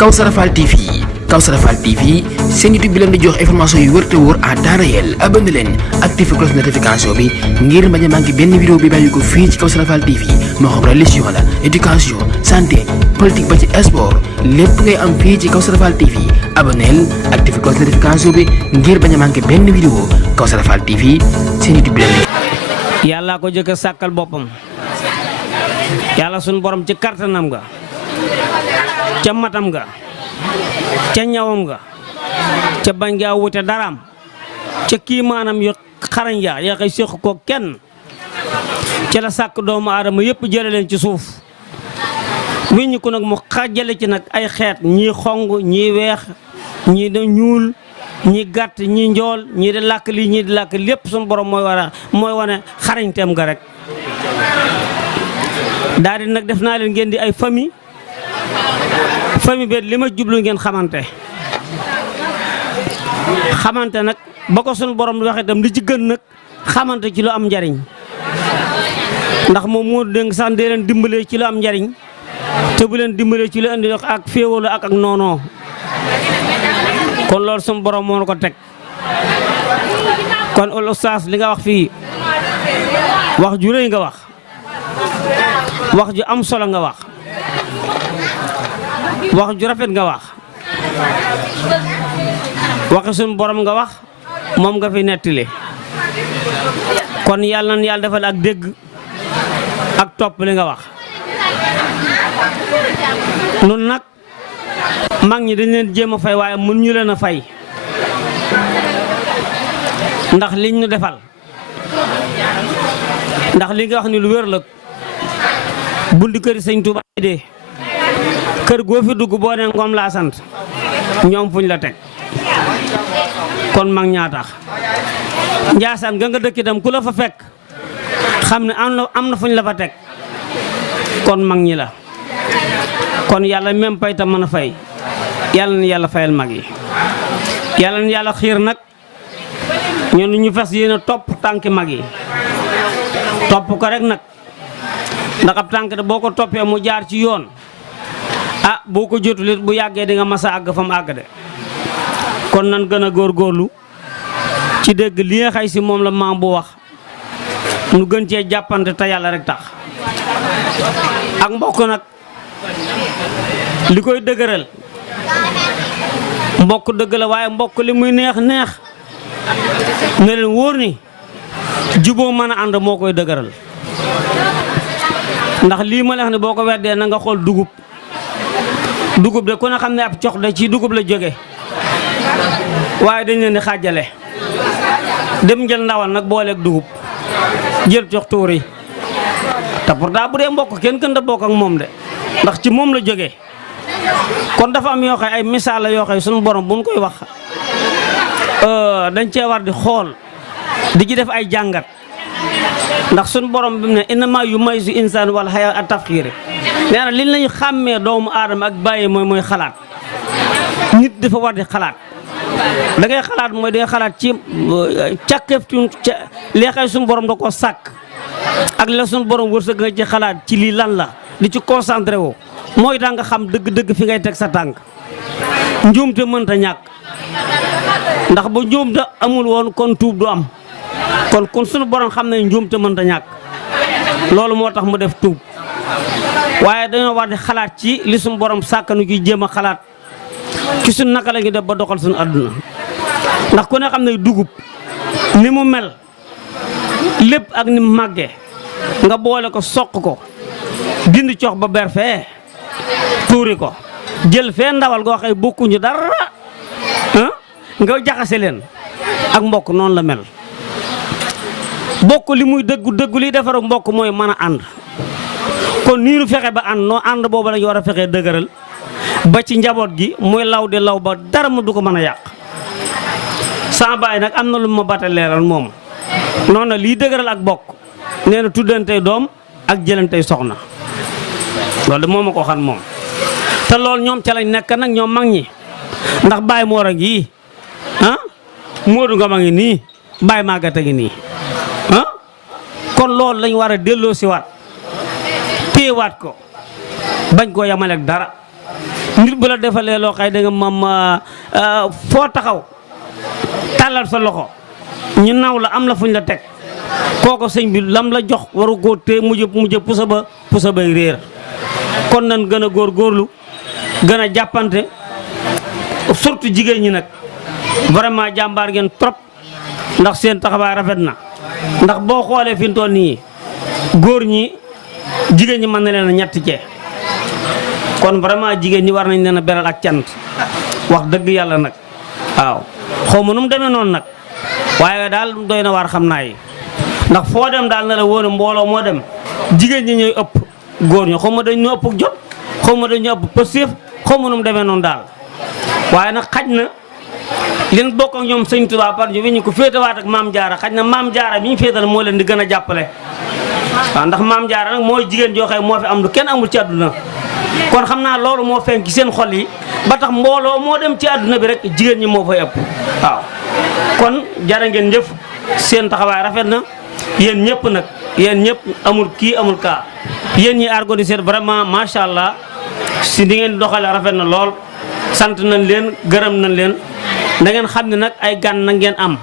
Kawsara Fall TV Kawsara Fall TV seen YouTube bi leen di jox information yu wër te wóor à temps réel abonné leen activé cloche notification bi ngir bañ a manqué benn vidéo bi bàyyi ko fii ci Kawsara Fall TV moo xam religion la éducation santé politique ba ci sport lépp ngay am fii ci Kawsara Fall TV abonneel activé cloche notification bi ngir bañ a manqué benn vidéo Kawsara Fall TV seen YouTube bi leen di. yàlla ko jëkk a sàkkal boppam yàlla suñu borom ci kartanam nga ca matam nga ca ñawam nga ca bañ ngaa wute daraam ca kii maanaam yu xarañ yaa koy séq ko kenn ca la sàkk doomu aadama yëpp jële leen ci suuf wiññi ko nag mu xàjjale ci nag ay xeet ñii xong ñii weex ñii da ñuul ñii gàtt ñii njool ñii di làkk lii ñii di làkk lépp suñu borom mooy wane xarañteem nga rek daal di nag def naa leen ngeen di ay famille bi li ma jublu ngeen xamante nag ba ko suñu borom di wax itam li ci gën nag xamante ci lu am njariñ ndax moom moo dégg sax dee leen dimbalee ci lu am njariñ te bu leen dimbalee ci lu indi ak féewalu ak noonoo kon loolu suñu borom moo ko teg kon oustaz li nga wax fii wax ju rëy nga wax ju am solo nga wax ju rafet nga waxi suñu borom nga wax moom nga fi nettali kon yàlla na yàlla defal ak dégg ak topp li nga wax nun nag mag ñi dañ leen jéem a fay waaye mën ñu leen a fay ndax liñ ñu defal ndax li nga wax ni lu wér la bundi kër sëñ Tuubaa de kër goo fi dugg boo ne Ngom laa sant ñoom fuñ la teg kon mag ñaa tax Njaasaan nga dëkk itam ku la fa fekk xam ne am na fuñ la fa teg kon mag ñi la kon yàlla même pay tam mën a fay yàlla na yàlla fayal mag yi yàlla na yàlla xiir nag ñun ñu fas yéene topp tànki mag yi topp ko rek nag ndax ab tànk de boo ko toppee mu jaar ci yoon boo ko jotulit bu yàggee di nga mas a àgg fa mu àgg de kon nan gën a góorgóorlu ci dégg li nga xay si moom la maam bu wax nu gën cee jàppante te yàlla rek tax ak mbokk nag li koy dëgëral mbokk dëgg la waaye mbokk li muy neex ne leen wóor ni juboo mën a ànd moo koy dëgëral ndax lii ma la wax ne boo ko weddee na nga xool dugub de ku ne xam ne ab cox de ci dugub la jóge waaye dañ leen di xàjjale dem jël ndawal nag booleeg dugub jël cox tuuri te pourtant bu dee mbokk kenn gën a bokk ak moom de ndax ci moom la jóge kon dafa am yoo xam ay misaal la yoo xam suñu borom bu ñu koy wax dañ cee war di xool di ci def ay jàngat ndax suñu borom bi mu ne innama yumayyizu insaan wal haya at tafxiir nee na li lañu xàmmee doomu aadama ak bàyyi mooy xalaat nit dafa war di xalaat da ngay xalaat mooy day xalaat ci càkkeef li xëy suñu borom da ko sàkk ak la suñu borom wërsëg nga ci xalaat ci lii lan la di ci concentré woo mooy tax nga xam dëgg-dëgg fi ngay teg sa tànk njuumte mënta ñàkk ndax bu njuumte amul woon kon tuub du am kon suñu borom xam ne njuumte mënta ñàkk loolu moo tax mu def tuub waaye dañoo war di xalaat ci li suñu borom sàkkanu ci jéem a xalaat ci suñ naka la ñu def ba doxal suñu àdduna ndax ku ne xam ne dugub ni mu mel lépp ak ni mu màggee nga boole ko soq ko dindi cox ba ber fee tuuri ko jël fee ndawal goo xëy bokkuñu dara nga jaxase leen ak mbokk noonu la mel bokk li muy dëggu liy defar ak mbokk mooy mën a ànd kon nii nu fexe ba ànd noo ànd boobu la ñu war a fexee dëgëral ba ci njaboot gi muy law di law ba dara mu du ko mën a yàq sama baay nag am na lu ma bata leeral moom noonu na lii dëgëral ak bokk nee na tuddantey doom ak jëlantey soxna loolu de moom a ko xam moom te loolu ñoom ca lañ nekk nag ñoom mag ñi ndax baay moor a ngi Moodu nga ma ngi nii baay màggata ngi nii kon loolu lañ war a delloo si waat téewaat ko bañ koo yamaleeg dara nit bu la defalee loo xay da nga moom foo taxaw tàllal sa loxo ñu naw la am la fuñ la teg kooko sëñ bi lam la jox waru góor te mujj pusa bay réer kon nan gën a góorgóorlu gën a jàppante surtout jigéen ñi nag vraiment jàmbaar ngeen trop ndax seen taxawaay rafet na ndax boo xoolee fi mu toll nii góor ñi jigéen ñi mën na leen a ñetti cee kon vraiment jigéen ñi war nañ leen a beral ak cant wax dëgg yàlla nag waaw xaw ma nu mu demee noonu nag waaye daal doy na waar xam naa yi ndax foo dem daal na la wóor mbooloo moo dem jigéen ñi ñooy ëpp góor ñi xaw ma dañ ñu ëpp jot xaw ma dañ ñu ëpp pëstéef xaw ma nu mu demee noonu daal waaye nag xaj na leen bokk ak ñoom sëñ Tuubaa par ñu ñu ko féetewaat ak maam jaara xaj na maam jaara bi ñu féetal moo leen di gën a jàppale waaw ndax maam jaara nag mooy jigéen joo xam moo fi am lu kenn amul ci àdduna kon xam naa loolu moo feeñ ci seen xol yi ba tax mbooloo moo dem ci àdduna bi rek jigéen ñi moo fay ëpp waaw kon jara ngeen jëf seen taxawaay rafet na yéen ñëpp nag yéen ñëpp amul kii amul kaa yéen ñi organiser vraiment macha allah si di ngeen doxale rafet na lool sant nañ leen gërëm nañ leen da ngeen xam ne nag ay gan nag ngeen am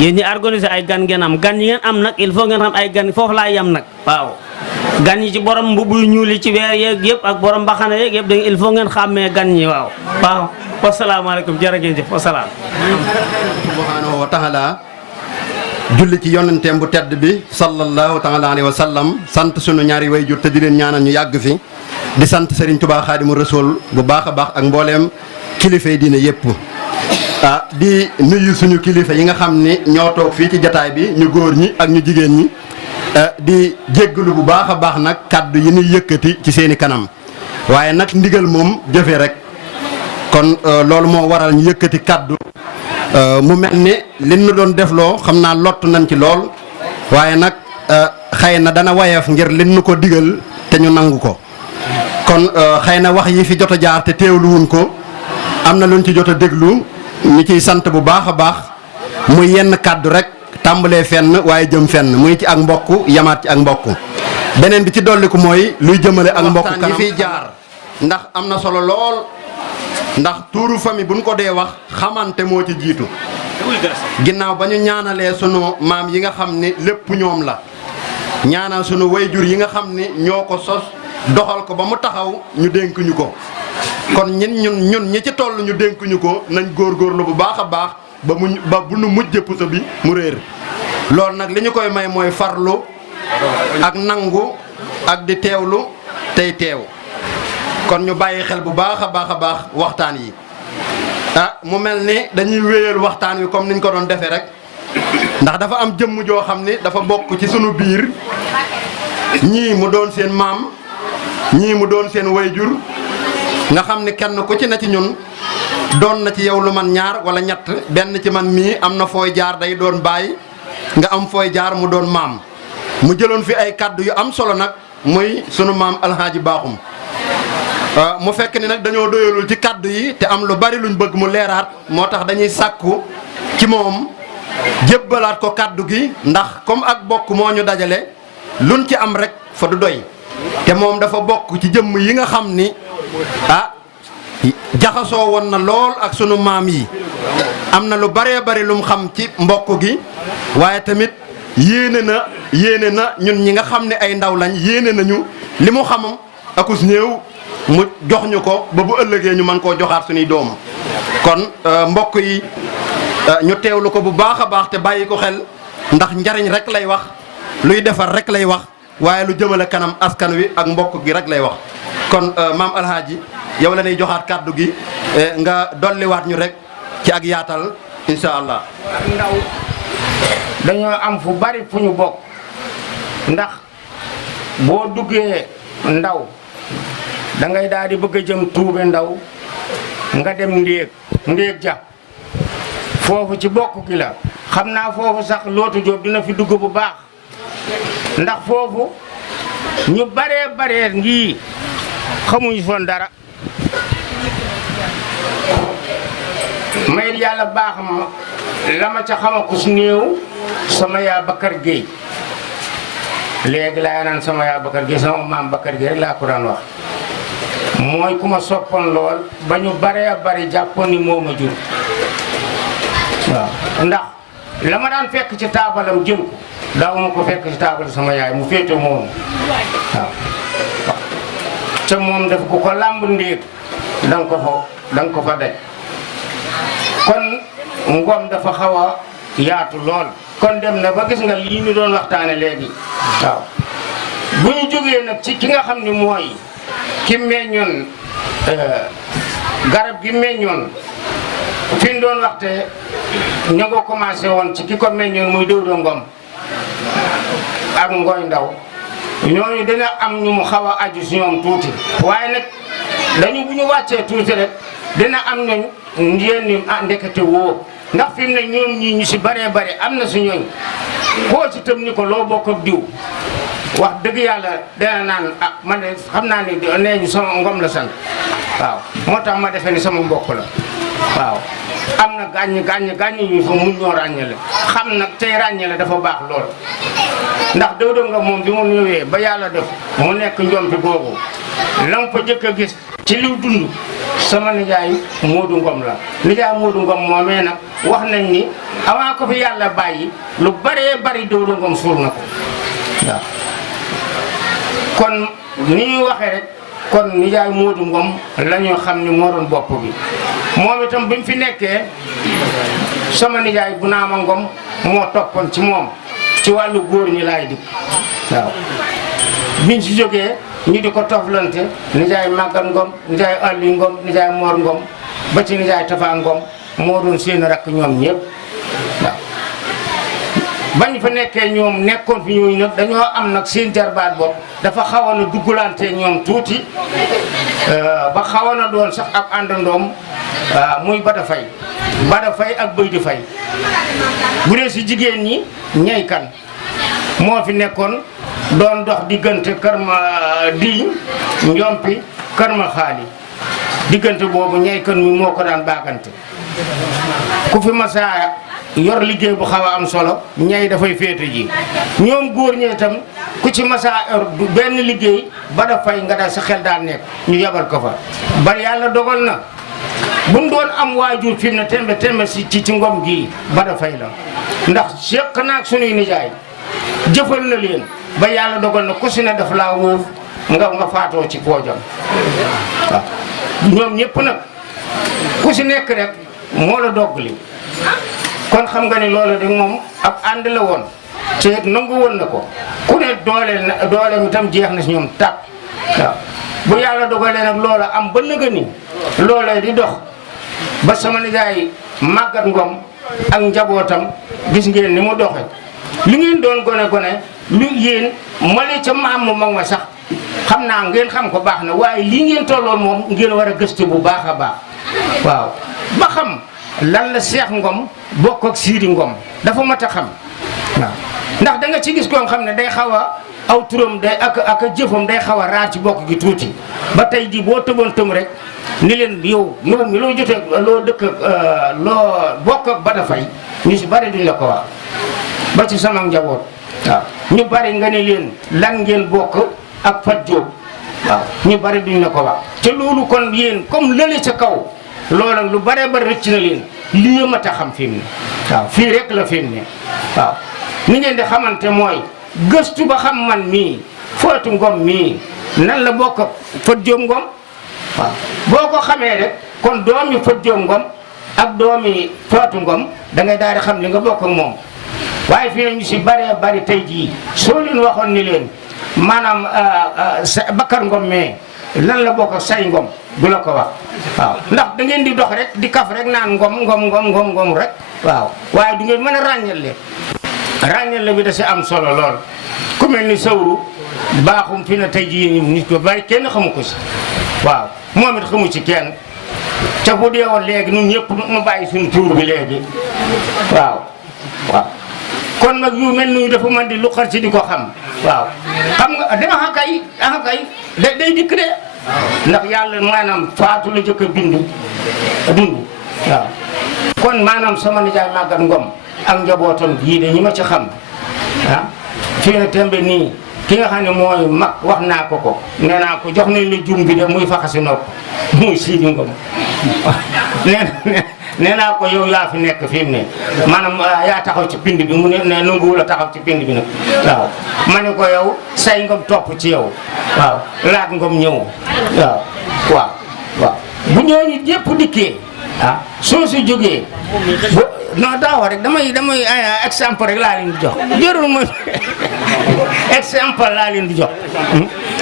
yéen ñi organiser ay gan ngeen am gan yi ngeen am nag il faut ngeen xam ay gan foofu laa yam nag waaw gan yi ci borom mbubb yu ñuul yi ci weer yeeg yëpp ak borom mbaxana yeeg yëpp da il faut ngeen xàmmee gan ñi waaw waaw wasalaamaaleykum jërë ngeen jëf wasalaam subhanahu wa taala julli ci yonenteem bu tedd bi sallallahu taala alayhi wa sallam sant sunu ñaari wayjur te di leen ñaanal ñu yàgg fi di sant Serigne Touba Xaadimu Rasuul bu baax a baax ak mbooleem kilifa yi diine yëpp di nuyu suñu kilifa yi nga xam ni ñoo toog fii ci jataay bi ñu góor ñi ak ñu jigéen ñi di jéggalu bu baax a baax nag kàddu yi ñuy yëkkati ci seeni kanam waaye nag ndigal moom jëfe rek kon loolu moo waral ñu yëkkati kàddu mu mel ni li ñu doon defloo xam naa lott nañ ci lool waaye nag xëy na dana wayeef ngir li ñu ko digal te ñu nangu ko kon xëy na wax yi fi jot a jaar te teewluwuñ ko am na luñ ci jot a déglu ñu ciy sant bu baax a baax muy yenn kàddu rek tàmbalee fenn waaye jëm fenn muy ci ak mbokk yamaat ci ak mbokk beneen bi ci dolliku mooy luy jëmale ak mbokk kanam yi fiy jaar ndax am na solo lool ndax tuuru famille buñ ko dee wax xamante moo ci jiitu ginnaaw ba ñu ñaanalee sunu maam yi nga xam ni lépp ñoom la ñaanal sunu wayjur yi nga xam ni ñoo ko sos doxal ko ba mu taxaw ñu dénk ñu ko kon ñun ñi ci toll ñu dénk ñu ko nañ góorgóorlu bu baax a baax ba bu nu mujjee puso bi mu réer loolu nag li ñu koy may mooy farlu ak nangu ak di teewlu tey teew kon ñu bàyyi xel bu baax a baax waxtaan yi mu mel ni dañuy wéyal waxtaan wi comme niñ ko doon defee rek ndax dafa am jëmm joo xam ni dafa bokk ci sunu biir ñii mu doon seen maam ñii mu doon seen wayjur nga xam ni kenn ku ci na ci ñun doon na ci yow lu man ñaar wala ñett benn ci man mii am na fooy jaar day doon baay nga am fooy jaar mu doon maam mu jëloon fi ay kàddu yu am solo nag muy sunu maam alxaaji baaxum mu fekk ni nag dañoo doyalul ci kàddu yi te am lu bari luñ bëgg mu leeraat moo tax dañuy sàkku ci moom jébbalaat ko kàddu gi ndax comme ak bokk moo ñu dajale luñ ci am rek fa du doy te moom dafa bokk ci jëmm yi nga xam ni jaxasoo woon na lool ak sunu maam yi am na lu baree bari lum xam ci mbokk gi waaye tamit yéene na ñun ñi nga xam ne ay ndaw lañ yéene nañu li mu xamam akus néew mu jox ñu ko ba bu ëllëgee ñu mën koo joxaat suñuy doom kon mbokk yi ñu teewlu ko bu baax a baax te bàyyi ko xel ndax njariñ rek lay wax luy defar rek lay wax waaye lu jëmale kanam askan wi ak mbokk gi rek lay wax kon maam alhaaji yow la ñuy joxaat kàddu gi nga dolliwaat ñu rek ci ak yaatal incha allah. ndaw dañoo am fu bari fu ñu bokk ndax boo duggee ndaw da ngay daal di bëgg a jëm tuube ndaw nga dem ndéeg ja foofu ci bokk gi la xam naa foofu sax lootu Jóob dina fi dugg bu baax ndax foofu ñu baree ngi xamuñu foon dara may yàlla baax ma la ma ca xamakus néew sama yaa Bakar Géey léegi laa naan sama yaa Bakar Géey sama maam Bakar Géey rek laa ko daan wax mooy ku ma soppoon lool ba ñu baree bari jàppoon ni moo ma jur waaw ndax la ma daan fekk ci taabalam jël ko daaw ma ko fekk ci taabal sama yaay mu féete moom waaw te moom daf ko ko làmb ndéeg danga ko fa daj kon ngom dafa xaw a yaatu lool kon dem na ba gis nga lii ñu doon waxtaane léegi waaw bu ñu jógee nag ci ki nga xam ni mooy ki meññoon garab gi meññoon fi ñu doon waxte ña nga commencé woon ci ki ko meññoon muy Dawda Ngom ak Ngoy Ndaw ñooñu dina am ñu mu xaw a aju si ñoom tuuti waaye nag dañu bu ñu wàccee tuuti rek dina am ñooñ ngeen ni ndekete woo ndax fi mu ne ñoom ñii ñu si baree bare am na si ñooñ koo ci tëm ni ko loo bokk ak diw wax dëgg yàlla dana naan ah man de xam naa ni nee ñu sama Ngom la sant waaw moo tax ma defee ni sama mbokk la waaw am na gàññ yu fa mun ñoo ràññale xam nag tey ràññale dafa baax lool ndax Dawda Ngom moom bi mu ñëwee ba yàlla def mu nekk njompi googu la nga fa jëkk a gis ci liw dund sama nijaay Moodu Ngom la nijaay Moodu Ngom moomee nag wax nañ ni avant ko fi yàlla bàyyi lu baree bari Dawda Ngom suul na ko waaw kon ni ñuy waxee rek kon nijaay Moodu Ngom la ñu xam ni moo doon bopp bi moom itam bi mu fi nekkee sama nijaay bu naama Ngom moo toppoon ci moom ci wàllu góor ñi laay dikk waaw biñ si jógee ñu di ko toflante nijaay Magat Ngom nijaay Alli Ngom nijaay Mor Ngom ba ci nijaay Tafa Ngom moo doon seen rakk ñoom ñëpp waaw bañ fa nekkee ñoom nekkoon fi ñooñu nag dañoo am nag seen jarbaat bopp dafa xawoon a duggalante ñoom tuuti ba xawoon a doon sax ab àndandoom muy Bada Fay ak Bëy di Fay bu dee si jigéen ñi ñay kan moo fi nekkoon doon dox diggante kër ma diiñ njompi kër ma xaali diggante boobu ñay kan mi moo ko daan baagante ku fi masaa yor liggéey bu xaw a am solo ñay dafay féete ji ñoom góor ñi itam ku ci masaa yor benn liggéey Bada Fay nga daal sa xel daan nekk ñu yabal ko fa bari yàlla dogal na bu mu doon am waajur fi mu ne tembe ci Ngom gii Bada Fay la ndax seq naag sunuy nijaay jëfal na leen ba yàlla dogal na ku si ne daf laa wóor nga faatoo ci poojam waaw ñoom ñëpp nag ku si nekk rek moo la doggali kon xam nga ni loolu de moom ab ànd la woon te nangu woon na ko ku ne doole mi tam jeex na si ñoom tàpp waaw bu yàlla dogalee nag loola am ba nëga ni loolee di dox ba sama nijaay Magat Ngom ak njabootam gis ngeen ni mu doxe li ngeen doon gone lu yéen mali ca maam mu mag ma sax xam naa ngeen xam ko baax na waaye lii ngeen tolloon moom ngeen war a gëstu bu baax a baax waaw ba xam lan la Seex Ngom bokk ak Siidi Ngom dafa mat a xam waaw ndax da nga ci gis koo xam ne day xaw a aw turam day ak jëfam day xaw a raar ci bokk gi tuuti ba tey ji boo tëboon tëm rek ni leen yow mi loo jotee loo dëkk loo bokk ak Bada Fay ñu si bari duñ la ko wax ba ci sama njaboot waaw ñu bari nga ne leen lan ngeen bokk ak Fat Jóob waaw ñu bari duñ la ko wax te loolu kon yéen comme lële ca kaw loola lu baree bari rëcc na leen lii mat a xam fi mu ne waaw fii rek la fi mu ne waaw ni ngeen di xamante mooy gëstu ba xam man mii Fatou Ngom mii nan la bokk ak Fat Jóob Ngom waaw boo ko xamee rek kon doomi Fat Jóob Ngom ak doomi Fatou Ngom da ngay daal di xam li nga bokk ak moom waaye fii ñu si baree bari tey jii soo leen waxoon ni leen maanaam Bakar Ngom mais lan la bokk ak Say Ngom du la ko wax waaw ndax da ngeen di dox rek di kaf rek naan ngom rek waaw waaye du ngeen mën a ràññale bi da si am solo lool ku mel ni Sawru baaxum fi na tey jii nit ko bari kenn xamu ko si waaw moom it xamu ci kenn ca bu dee woon léegi ñun ñëpp nu bàyyi suñu tuur bi léegi waaw kon nag yu mel ni dafa mën di lu xar ci di ko xam waaw xam nga dama kay day dikk de ndax yàlla maanaam faatu la jëkk a dund waaw kon maanaam sama nijaay Magat Ngom ak njabootam yii de ñi ma ci xam ah fii na tembe nii ki nga xam ne mooy mag wax naa ko nee naa ko jox nañ la jum bi de muy faxasi nopp muy Sidi Ngom nee naa ko yow yaa fi nekk fi mu ne maanaam yaa taxaw ci pind bi mu ne nanguwul a taxaw ci pind bi nag waaw ma ne ko yow say ngom topp ci yow waaw laat ngom ñëw waaw bu ñooñu yëpp dikkee soo si jógee non daaw rek damay exemple rek laa leen di jox jërul ma exemple laa leen di jox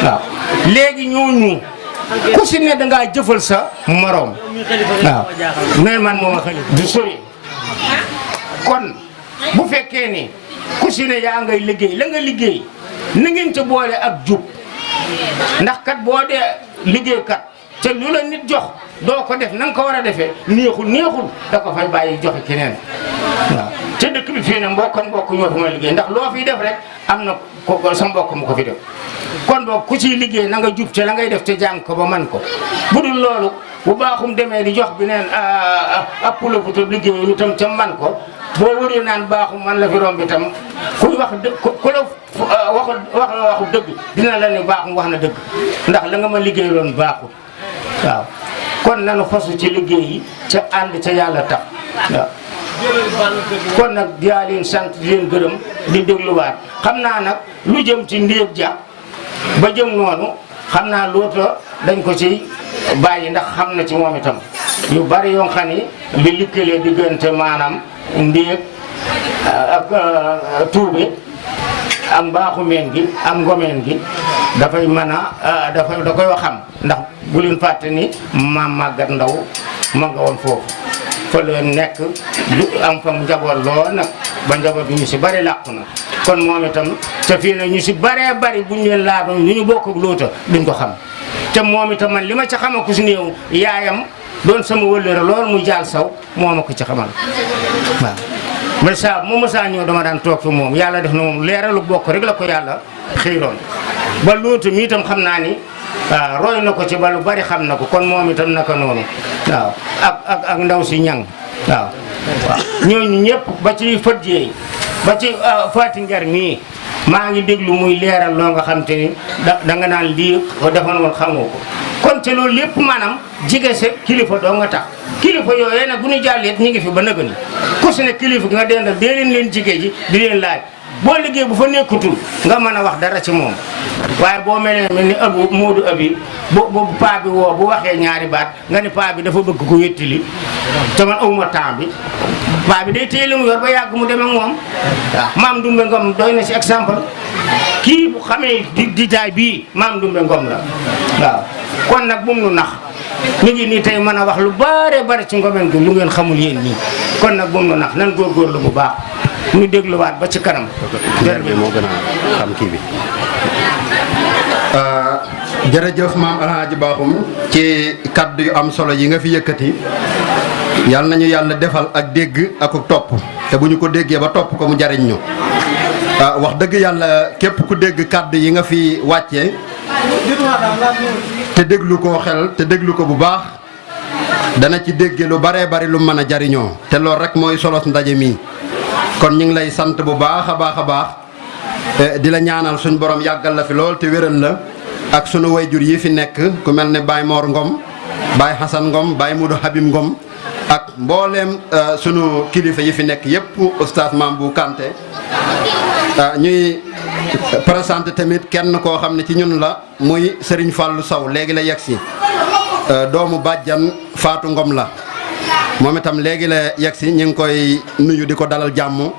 waaw léegi ñooñu ku si ne dangaa jëfal sa morom waaw mais man moom a xëy du sori kon bu fekkee ni ku si ne yaa ngay liggéey la nga liggéey na ngeen ca boole ak jub ndax kat boo dee liggéey kat te lu la nit jox doo ko def na nga ko war a defee neexul da ko fay bàyyi joxe keneen waaw ca dëkk bi fii ne mbokk ñoo fi ma liggéey ndax loo fiy def rek am na ko sa mbokk mu ko fi def kon boog ku ciy liggéey na nga jub ca la ngay def te jàng ko ba man ko bu dul loolu bu baaxum demee di jox bi neen ab pula bu tëb liggéey ñu tam ca man ko boo wëree naan baaxum man la fi romb itam kuy wax ku la waxu dëgg dina la ne baaxum wax na dëgg ndax la nga ma liggéey loon baaxul waaw kon nanu fasu ci liggéey yi ca ànd ca yàlla tax waaw kon nag yaa leen sant di leen gërëm di dégluwaat xam naa nag lu jëm ci ndéeb ja ba jëm noonu xam naa loota dañ ko ci bàyyi ndax xam na ci moom itam yu bari yoo xam ni li likkalee diggante maanaam ndéeb ak tuube ak mbaaxumeen gi ak ngomeen gi dafay mën a da koy wax xam ndax bu leen fàtte ni maam màggat ndaw ma nga woon foofu fa leen nekk du am fa njaboot lool nag ba njaboot bi ñu si bari làqu na kon moom itam te fii na ñu si baree bari buñ leen laadoon ñu bokk ak loota duñ ko xam te moom itam man li ma ca xama ku si néew yaayam doon sama wëllëre lool mu jaal saw moo ma ko ci xamal waaw mais saa mu mësaa ñëw dama daan toog fi moom yàlla def na moom leeralu bokk rek la ko yàlla xiiroon ba loota mi itam xam naa ni waaw roy na ko ci ba lu bari xam na ko kon moom itam naka noonu waaw ak ndaw si ñang waaw ñooñu ñëpp ba ci fët jeey ba ci Faati Ngar mii maa ngi déglu muy leeral loo nga xam te ni da nga naan lii defoon woon xamoo ko kon te loolu lépp maanaam jige se kilifa doo nga tax kilifa yooyu nag bu ñu jàlleet ñu ngi fi ba nëgëni ku si ne kilifa gi nga dendal dee leen jigéen ji di leen laaj boo liggéey bu fa nekkutul nga mën a wax dara ci moom waaye boo mel ni abu Moodu abi bu paa bi woo bu waxee ñaari baat nga ni paa bi dafa bëgg ko wéttali te man awuma temps bi paa bi day téye li mu yor ba yàgg mu dem ak moom waaw maam Dumbe Ngom doy na ci exemple kii bu xamee di jaay bii maam Dumbe Ngom la waaw kon nag bu mu nu nax mi ngi nii tey mën a wax lu bare bare ci ngomeen gi lu ngeen xamul yéen nii kon nag bu mu nu nax nan góorgóorlu bu baax ñu dégluwaat ba ci kanam. jërëjëf moo gën a xam kii bi. jërëjëf maam Alhaaji Bakhoum ci kaddu yu am solo yi nga fi yëkkati yal nañu yàlla defal ak dégg ak topp te bu ñu ko déggee ba topp ko mu jariñ ñu. wax dëgg yàlla képp ku dégg kaddu yi nga fi wàccee te déglu koo xel te déglu ko bu baax dana ci dégge lu baree bari lu mën a jariñoo te loolu rek mooy solos ndaje mi. kon ñu ngi lay sant bu baax a baax di la ñaanal suñu borom yàggal la fi lool te wéral la ak sunu wayjur yi fi nekk ku mel ne Baye Mor Ngom Baye Hassan Ngom Baye Moudou Habib Ngom ak mbooleem sunu kilifa yi fi nekk yépp oustaz Mambou Kanté ñuy présenté tamit kenn koo xam ne ci ñun la muy Serigne Fallou Sow léegi la yegsi doomu bàjjan Fatou Ngom la moom itam léegi la yegsi ñu ngi koy nuyu di ko dalal jàmm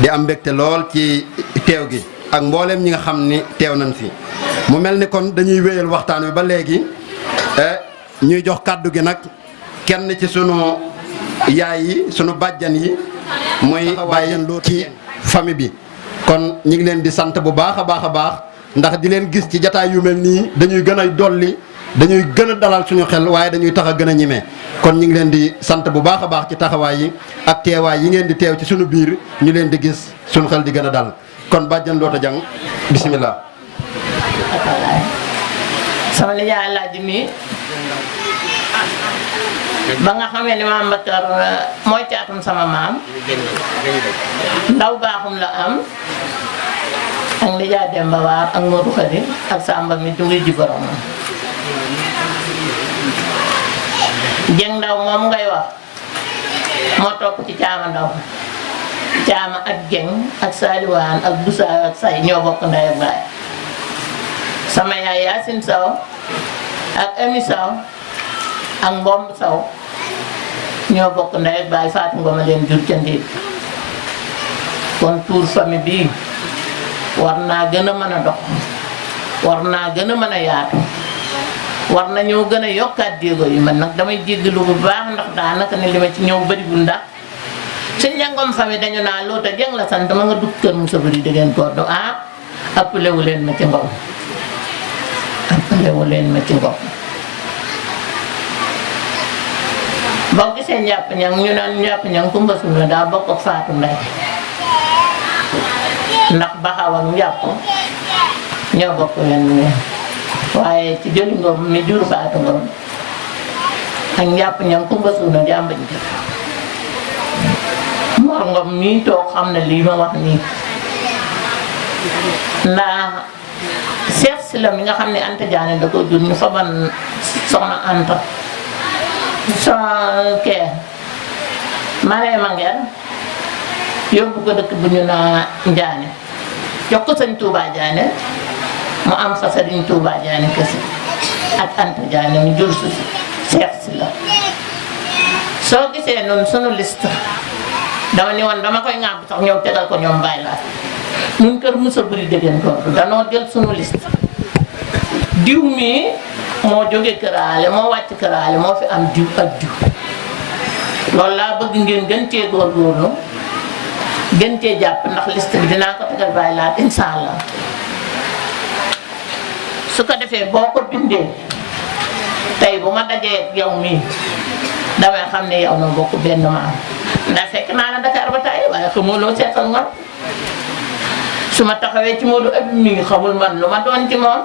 di am mbégte lool ci teew gi ak mbooleem ñi nga xam ni teew nañ fi mu mel ni kon dañuy wéyal waxtaan wi ba léegi ñuy jox kàddu gi nag kenn ci sunu yaay yi sunu bàjjan yi muy bàyyi ci famille bi kon ñu ngi leen di sant bu baax a baax ndax di leen gis ci jataay yu mel nii dañuy gën a dolli dañuy gën a dalal suñu xel waaye dañuy tax a gën a ñime kon ñu ngi leen di sant bu baax a baax ci taxawaay yi ak teewaay yi ngeen di teew ci suñu biir ñu leen di gis suñu xel di gën a dal kon bàjjan Loota Jang bisimilah. sama nijaay Alaaji mi ba nga xamee ni maam Bakar mooy caatum sama maam Ndaw Bakhoum la am ak Ndiaye Demba Waar ak Modou Khady ak Samba mi dugi ji borom Jeng Ndaw moom ngay wax moo topp ci Caama Ndaw Caama ak Jeng ak Saliwaan ak Dusa ak Say ñoo bokk ndey ak baay sama yaay Yaasin Saw ak Ami Saw ak Mbomb Saw ñoo bokk ndey ak baay Fatou Ngom a leen jur ca Ndéeb kon tuur famille bii war naa gën a mën a dox war naa gën a mën a yaatu war nañoo gën a yokkaat jéego yi man nag damay jéggalu bu baax ndax daanaka ne li ma ci ñëw bëriwul ndax su njàngom famille dañu naa loota jeng la sant ma nga dugg kër Moussa Bari dégeen gordo appelé wu leen ma ci ngom appelé wu leen ma ci ngom boo gisee njàpp ñang ñu naan njàpp ñang Kumba Suuna daa bokk ak Faatu Ndey ndax baxaw ak njàpp ñoo bokk wenn waaye ci jëli ngom mi jur Faatu Ngom ak njàpp ñang Kumba Suuna jàmbañ jëf Mor Ngom mii toog xam ne lii ma wax nii ndax Seex Si la mi nga xam ne Anta Jaane da ko jur ñu faban soxna Anta so kee Mareema Ngeer yóbbu ko dëkk bu ñu naa Njaane jox ko sëñ Touba Jaane mu am fa sëriñ Touba Jaane kese ak Anta Jaane mu jur si Seex Si la soo gisee noonu sunu liste dama ni woon dama koy ŋàbb sax ñëw tegal ko ñoom bàyyi laa ñun kër Moussa Bari dégeen ko danoo jël sunu liste diw mii moo jóge këraale moo wàcc këraale moo fi am diw ak diw loolu laa bëgg ngeen gën cee góorgóorlu gën cee jàpp ndax liste bi dinaa ko tegal bàyyi laa insha Allah su ko defee boo ko bindee tey bu ma dajee yow mii damay xam ne yow noo bokk benn maam ndax fekk naa la Dakar ba tey waaye xamoo loo seet ak man su ma taxawee ci Modou Abib mi ngi xamul man lu ma doon ci moom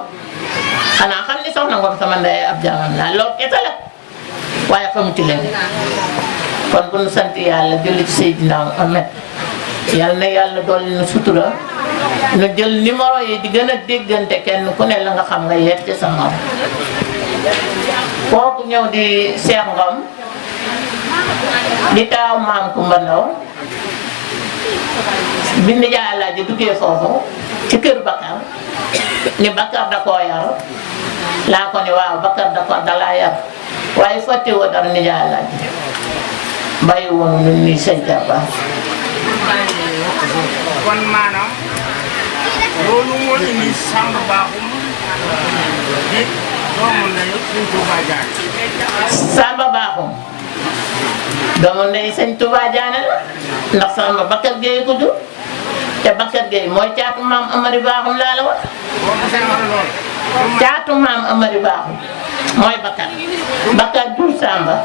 xanaa xam ni soxna Ngom sama ndey ab jaamam laa loolu kese la waaye xamu ci leen kon bu nu sant yàlla julli ci Seydina Muhammad yal na yàlla dolli nu sutura nu jël numéro yi di gën a déggante kenn ku ne la nga xam nga yeet ci sa moom kooku ñëw di Seex Ngom di taaw maam Kumba Ndaw bind Yàlla ji duggee foofu ci kër Bakar ni Bakar da koo yar laa ko ni waaw Bakar da ko dalaa yar waaye fàtte woo dara ni Yàlla ji bàyyi woonu nun ni say jàppaat kon maanaam loolu moo indi Samba Bakhoum di doomu ndey Sëñ Touba Diané. Samba Bakhoum doomu ndey Sëñ Touba Diané la ndax Samba Bakar Gueye ko jur te Bakar Gueye mooy caatu maam Amari Bakhoum laa la wax boo gisee ma ne loolu. caatu maam Amari Bakhoum mooy Bakar Bakar jur Samba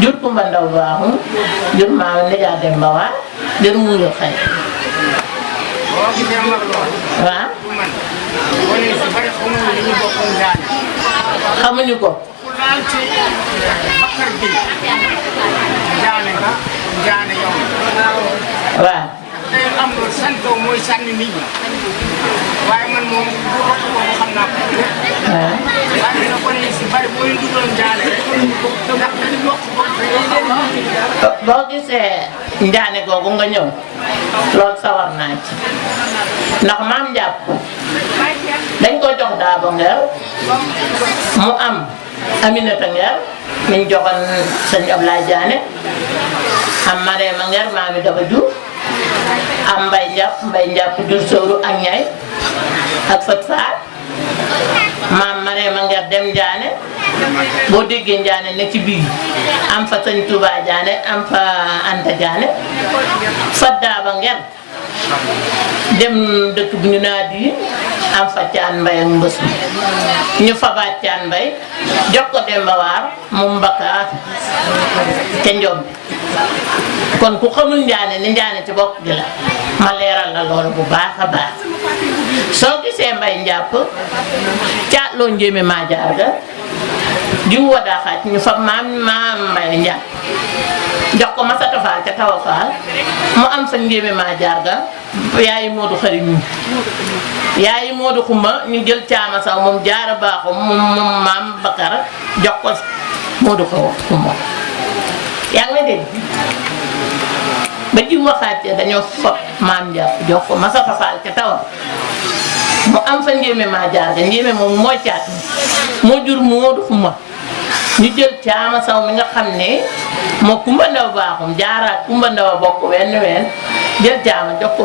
jur Kumba Ndaw Bakhoum jur maam Ndiaye Demba Waar jur Mourou Xay boo gisee ma ne loolu. waaw du man boo nee si bari xamuñu li ñu bokk Diané. xamuñu ko ku laal ci Bakar Gueye Diané nga Diané yow. waaw tey am loolu santoo mooy sànni nit ñi waaye man moom bu bokk boobu xam naa ko. waaw waaye dina ko ne si bari boo leen dugaloon Diané ndax dañu bokk boo gisee Njaane googu nga ñëw loolu sawar naa ci ndax maam njàpp dañ ko jox Daabo Ngeer mu am Aminata Ngeer miñ joxoon sëñ Ablaye Diané am Mareema Ngeer maami Daba Diouf am Mbay Njàpp jur Sowru ak ñay ak Fat Faat maam Mareema Ngeer dem Diané boo déggee Diané ne ci biir am fa sëñ Touba Diané am fa Anta Diané fa Daaba Ngeer dem dëkk bu ñu naa di am fa Caan Mbay ak Mbës ñu fabaat Caan Mbay jox ko Demba Waar mu Mbakka ca Njom bi kon ku xamul Diané ni Diané ci bokk gi la ma leeral la loolu bu baax a baax soo gisee Mbay Njàpp caatloo njéeme maa jaar ga jiw wa daa xaaj ñu fa maam Mbay Njàpp jox ko Masata Fall ca Tawa Fall mu am sa njéeme maa jaar ga yaayi Modou xarit ñu yaayi Modou Xumba ñu jël caama saw moom jaara baaxum moom maam Bakar jox ko Modou Xumba yaa ngi may dégg ba ji waxaatee dañoo fob maam Ndiaye jox ko Masata Fall ca Tawa mu am fa njéeme maa jaar ga njéeme moom mooy caat moo jur Modou Xumba ñu jël caama saw mi nga xam ne moo Kumba Ndaw baaxum jaaraat Kumba Ndaw a bokk wenn jël caama jox ko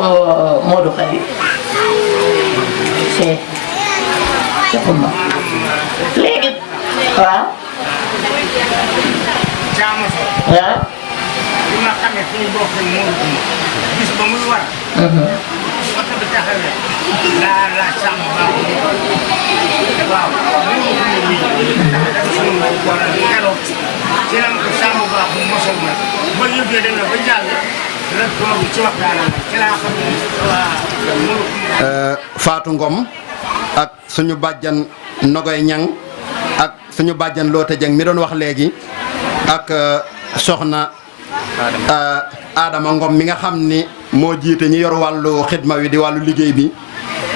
Modou Xarit see ca Kumba léegi waaw waaw li ma xamee fi ñu bokk Modou Xumba bis ba muy war oto bi taxawee laa sàmm baaxum waaw ci la ko sàmm baax mu mosal ma ba yëgee dem na ba jàll la toog ci waxtaanam ci laa xam ne Fatou Ngom ak suñu bàjjan Nogoy Ñang ak suñu bàjjan Loote Jeng mi doon wax léegi ak soxna Adama Ngom mi nga xam ni moo jiite ñi yor wàllu xidma wi di wàllu liggéey bi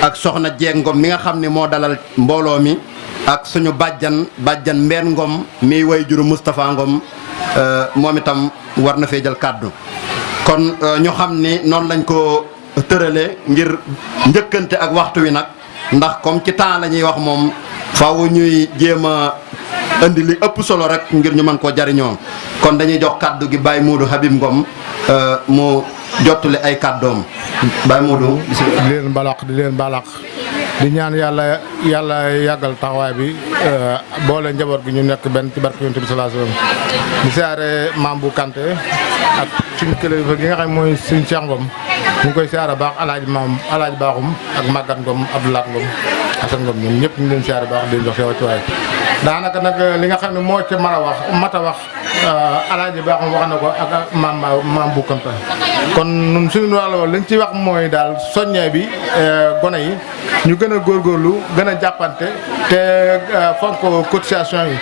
ak soxna Jeeg Ngom mi nga xam ni moo dalal mbooloo mi ak suñu bàjjan Mbeen Ngom mi way juru Moustapha Ngom moom itam war na fee jël kàddu kon ñu xam ni noonu lañ ko tërale ngir njëkkante ak waxtu wi nag ndax comme ci temps la ñuy wax moom faaw ñuy jéem a indi li ëpp solo rek ngir ñu mën koo jariñoo kon dañuy jox kàddu gi Baye Modou Habib Ngom mu jottali ay kàddoom Baye Modou di leen balaq di ñaan yàlla yàggal taxawaay bi boole njaboot gi ñu nekk benn ci barke Yonent bi sallallahu alayhi wasallam di siyaare Maam bu Kanté ak suñu kilifa gi nga xam mooy suñu Cheikh Ngom ñu ngi koy siyaare baax alaaji baaxum ak Magat Ngom Abdoulaat Ngom Assane Ngom ñoom ñëpp ñu leen siyaare baax di leen jox seen wàccuwaay daanaka nag li nga xam ne moo ci mat a wax alaaji baaxum wax na ko ak maam bu Kanté kon ñun suñu wàll liñ ci wax mooy daal soññee bi gone yi ñu gën a góorgóorlu gën a jàppante te fonk cotisation yi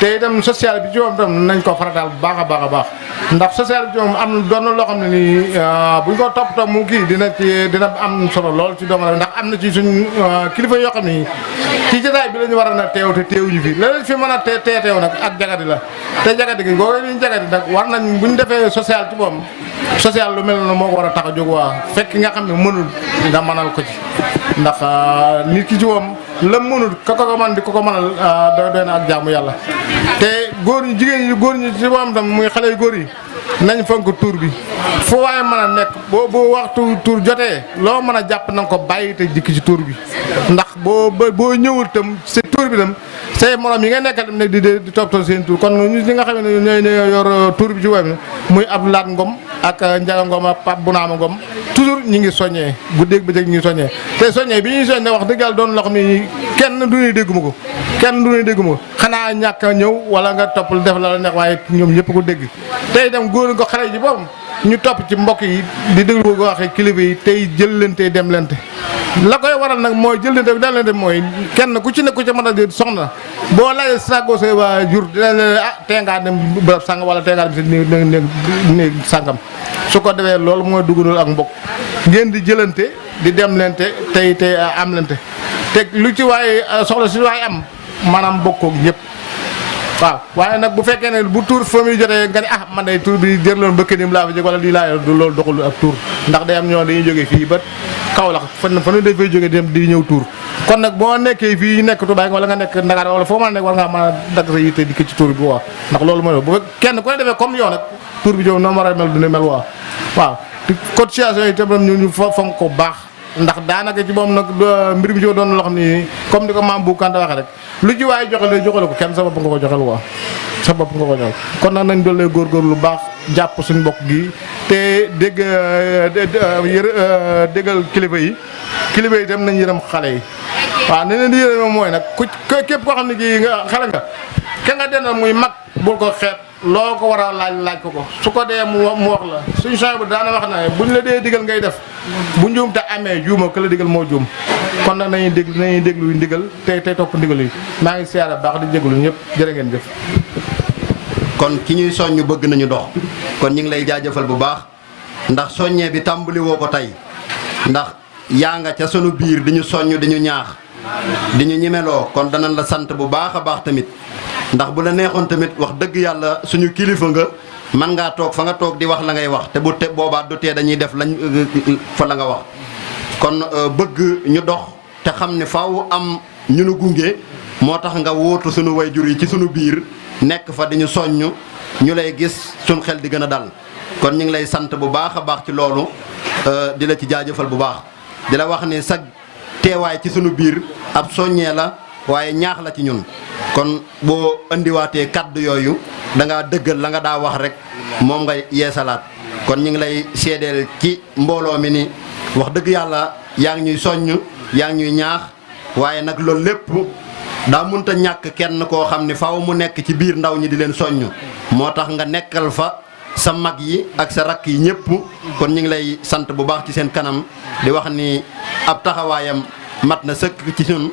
te itam social bi ci moom tam nañ ko farataal bu baax a baax ndax social bi ci moom am doon na loo xam ne nii buñ ko toppatoo mu kii dina am solo lool ci doomu ndax am na ci suñ kilifa yoo xam ne ci jotaay bi la ñu war a na teew te teewuñu fi leneen fi mën a teew nag ak jagadi la te jagadi gi googu liñ jagadi nag war nañ buñ defee social ci moom social lu mel noonu moo ko war a tax a jóg waa fekk nga xam ne mënul nga mënal ko ci ndax nit ki ci moom la mënul ka ko man di ko mënal doy na ak jaamu yàlla te góor ñi jigéen ñi góor ñi ci moom tam muy xale yu góor yi nañ fonk tuur bi foo waaye mën a nekk boo waxtu tuur jotee loo mën a jàpp na nga ko bàyyi te dikk ci tuur bi ndax boo ñëwul tam si tuur bi tam say morom yi nga nekkal tam ne di toppatoo seen tuur kon ñu ñi nga xam ne ñooy yor tuur bi ci wàll muy Abdoulaat Ngom ak Ndiaga Ngom ak Pape Bounama Ngom toujours ñi ngi soññee guddeeg bëccëg ñi ngi soññee te soññee bi ñuy soññee wax dëgg yàlla doon loo xam ne kenn du ñuy dégguma ko xanaa ñàkk a ñëw wala nga topp def la neex waaye ñoom ñëpp ko dégg te itam góor ko xale ji boobu ñu topp ci mbokk yi di déglu ko waxee kilifa yi tey jëlante dem lente la koy waral nag mooy jëlante dem lente mooy kenn ku ci ne ku ci mën a di soxna boo laajee sago say waa jur dina leen tee ngaa dem bërëb sàng wala tee ngaa dem si néeg sàngam su ko defee loolu mooy dugalul ak mbokk ngeen di jëlante di dem lente tey am lente te lu ci waaye soxla si waaye am maanaam bokkoog ñëpp waaw waaye nag bu fekkee ne bu tuur fa muy jotee nga ne man day tuur bi jërloon ba kënim laa fa jég wala lii laa du loolu doxul ak tuur ndax day am ñoo dañuy jógee fii ba Kaolack fan nu dañ fay jógee dem di ñëw tuur kon nag boo nekkee fii nekk Touba wala nga nekk Ndakaar wala foo mën a nekk war ngaa mën a dagg sa yitte dikk ci tuur bi waa ndax loolu mooy bu kenn ku ne defee comme yow nag tuur bi jow noonu war a mel du ne mel waaw cotisation yi tam ñu fonk ko baax ndax daanaka ci moom nag mbir mi ci doon loo xam ni comme ni ko maam bu Kanté waxee rek lu ci waaye joxele ko kenn sa bopp nga ko joxel waa sa bopp nga ko joxel kon nag nañ doole góorgóorlu lu baax jàpp suñu mbokk gi te déggal kilifa yi itam nañ yërëm xale yi waaw ne leen di yërëm mooy nag ku képp koo xam ne kii nga xale nga ka nga dendal muy mag bul ko xeeb loo ko war a laaj ko su ko dee mu wax la suñu soñ bu daana wax na buñ la dee digal ngay def bu njuum te amee juuma ka la digal moo juum kon nag nañuy déglu ndigal tey topp ndigal yi maa ngi siyaare baax di jégalu ñëpp jërë ngeen jëf kon ki ñuy soññ bëgg nañu dox kon ñu ngi lay jaajëfal bu baax ndax soññee bi tàmbali woo ko tey ndax yaa nga ca sunu biir di ñu soññ di ñu ñaax di ñu ñemeloo kon danañ la sant bu baax a baax tamit ndax bu la neexoon tamit wax dëgg yàlla suñu kilifa nga man ngaa toog fa nga toog di wax la ngay wax te bu te boobaa du tee dañuy def lañ fa la nga wax kon bëgg ñu dox te xam ne faaw am ñu nu gunge moo tax nga wóotu sunu wayjur yi ci sunu biir nekk fa di ñu soññ ñu lay gis suñ xel di gën a dal kon ñu ngi lay sant bu baax a baax ci loolu di la ci jaajëfal bu baax di la wax ni sa teewaay ci sunu biir ab soññee la waaye ñaax la ci ñun kon boo indiwaatee kaddu yooyu da ngaa dëggal la nga daa wax rek moom nga yeesalaat kon ñu ngi lay seedeel ci mbooloo mi ni wax dëgg yàlla yaa ngi ñuy soññ yaa ngi ñuy ñaax waaye nag loolu lépp daa munta ñàkk kenn koo xam ne faaw mu nekk ci biir ndaw ñi di leen soññ moo tax nga nekkal fa sa mag yi ak sa rakk yi ñëpp kon ñu ngi lay sant bu baax ci seen kanam di wax ni ab taxawaayam mat na sëkk ci ñun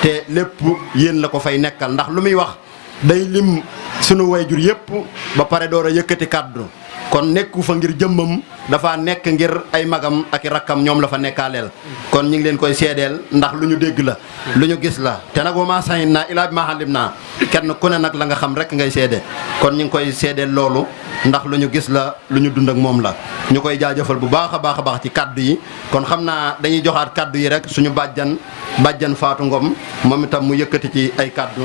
te lépp yéen la ko fay nekkal ndax lu muy wax day lim sunu wayjur yëpp ba pare door a yëkkati kàddu kon nekku fa ngir jëmmam dafa nekk ngir ay magam ak i rakkam ñoom la fa nekkaaleel kon ñu ngi leen koy seedeel ndax lu ñu dégg la lu ñu gis la te nag wa maa sahin naa ilaa bi maa xalim naa kenn ku ne nag la nga xam rek ngay seede kon ñu ngi koy seedeel loolu ndax lu ñu gis la lu ñu dund ak moom la ñu koy jaajëfal bu baax a baax a baax ci kaddu yi kon xam naa dañuy joxaat kaddu yi rek suñu bàjjan Faatu Ngom moom itam mu yëkkati ci ay kaddu.